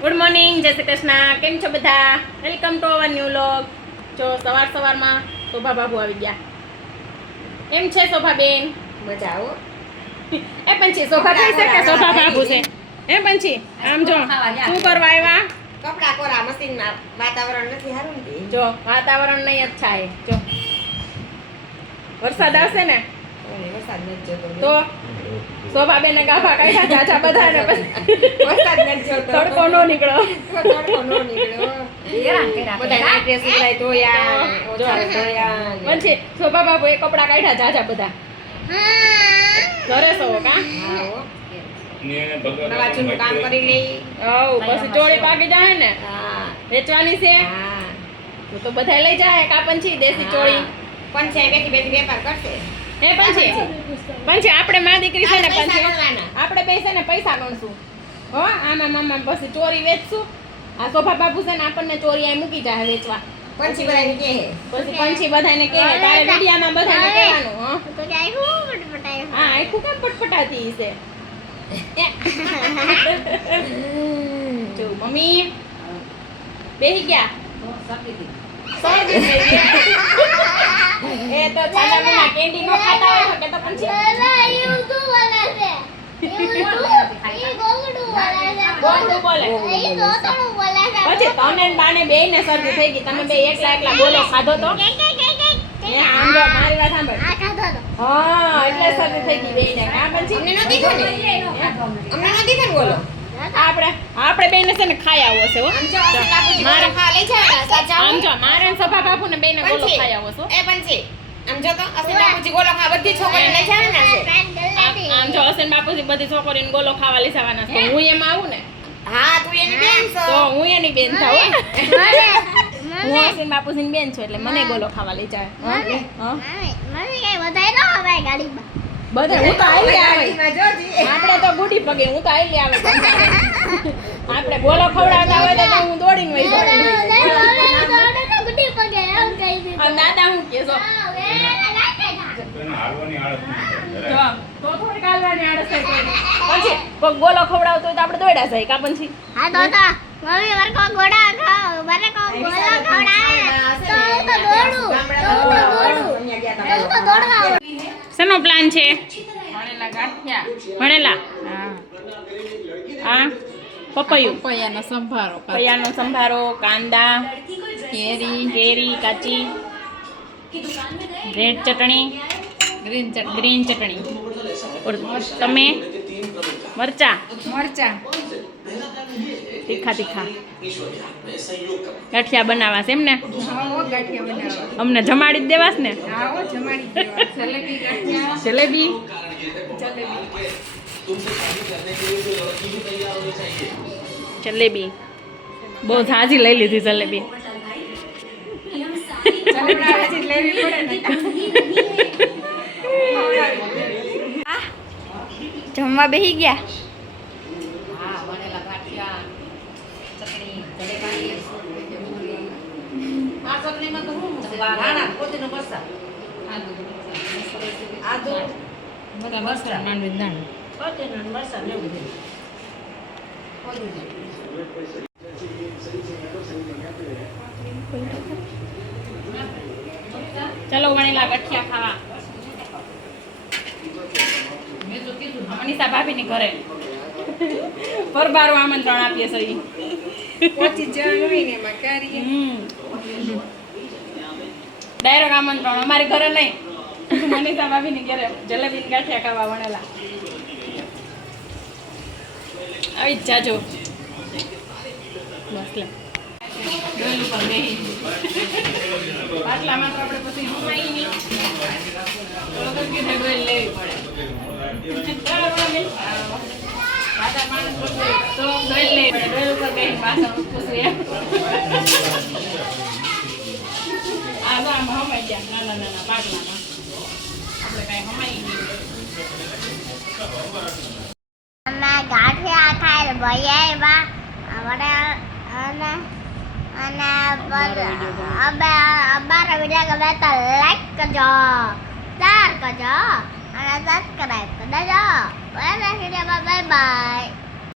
Good morning, જય શ્રી કૃષ્ણ. કેમ છો બધા? Welcome to our new vlog. જો સવારમાં શોભા બાબુ આવી ગયા. કેમ છે શોભાબેન? મજા આવો. એ પંછી શોભા થઈ છે કે શોભા બાબુ છે? એ પંછી આમ જો શું કરવા આવ્યા? કપડા કોરા મશીનમાં વાતાવરણ નથી સારું ને. જો વાતાવરણ નહીં અચ્છા હે. જો વરસાદ આવશે ને વરસાદ નથી જોતો તો શોભાબેન ગાભા કાઢ્યા ચાચા બધા ને પછી વરસાદ નથી જોતો તડકો નો નીકળો. તડકો નો નીકળ્યો. હેરાન કર્યા બધા નાઈટ ડ્રેસ ઉડાય ધોયા ઓછા ધોયા પછી શોભા બાબુ એ કપડા કાઢ્યા ચાચા બધા ઘરે સો કા નવા જૂનું કામ કરી લઈ. પછી ચોળી પાકી જાય ને હા વેચવાની છે હા તો બધા લઈ જાય કા પંછી દેશી ચોળી પંચે બેઠી બેઠી વેપાર કરશે. હે પંછી આપણે માં દીકરી છે ને પૈસા પંછી ગણવાના. આપણે બે છે ને પૈસા ગણશું હો આમાં મામા પછી ચોરી વેચશું. આ શોભા બાબુ છે ને આપણને ચોરી અહીં મૂકી જાય વેચવા. પંચી બધાને કહે પછી પંછી બધાને કહે તારે મીડિયામાં બધાને કહેવાનું હા આખું કેમ પટપટાતી છે જો મમ્મી બેહી ગયા એ તો ચાલા મમ્મા કેન્ડી નો ખાતા હોય કે તો પંછી ગોળું બોલે પછી તને બાને બેય ને શરદી થઈ ગઈ. તમે બે એકલા બોલો ખાધો તો એ આમ જો મારી વાત સાંભળ હા એટલે શરદી થઈ ગઈ બેય ને કા પંછી અમને નથી દીધો ને અમને નથી દીધો ને બોલો. આપણે બેને છે ને ખાઈ આવો છે હો. આમ જો આપણે બાપુજી મારે ખા લઈ જાય સાચા આમ જો મારે ને સભા બાપુ ને બેને ગોલો ખાઈ આવો છો. એ પંચી આમ જો તો અસલ બાપુજી ગોલો ખા બધી છોકરીઓ લઈ જાય ને આમ જો હસન બાપુજી બધી છોકરીને ગોલો ખાવા લઈ જવાના છે. હું એમાં આવું ને હા તું એની બેન છો તો હું એની બેન થાવ હું હસન બાપુજીની બેન છું એટલે મને ગોલો ખાવા લઈ જાય. બધા હું તો આઈ આવે આપણે તો ગુડી પગે હું તો આઈ આવે આપણે ગોલો ખવડાવતા હોય તો હું દોડીને વઈ જાઉં. દાદા હું કે જો તો થોડી કાલવાની આળસ થાય પછી કોક ગોલો ખવડાવતો હોય તો આપણે દોડ્યા જાય કા પછી શેનો પ્લાન છે? ભણેલા હા પપૈયું પપૈયાનો સંભારો કાંદા કેરી કાચી રેડ ચટણી ગ્રીન ચટણી તમે મરચા તીખા ગાંઠિયા બનાવા છે એમ ને? અમને જમાડી જ દેવાસ ને? જલેબી બહુ ઝાઝી લઈ લીધી જલેબી. જમવા બેસી ગયા. ચલો વણેલા ગઠિયા ખાવા. મનીષા ભાભી ની ઘરે પરબારું આમંત્રણ આપીએ સહી ડાયરેક્ટ આમંત્રણ અમારી ઘરે નહીં મનીષા ભાભી ની ઘરે જલેબી ગાંઠિયા ખાવા વણેલા આવી જ જાજો બસ લે ડોલ ઉપર બેહી આટલામાં તો આપણે પછી હમાઈ નહીં ડોલ લેવી પડે તો ડોલ લેવી પડે ડોલ ઉપર બેહી પાછા પૂછવું એમ આ તો આમ હમાઈ ગયા નાના પાટલામાં આપણે કાંઈ હમાઈ નહીં. ગાંઠિયા ખાય ભૈયા અને અમારા વિડીયો ગમે તો લાઈક કરજો, શેર કરજો અને સબસ્ક્રાઈબ કરજો. Bye bye.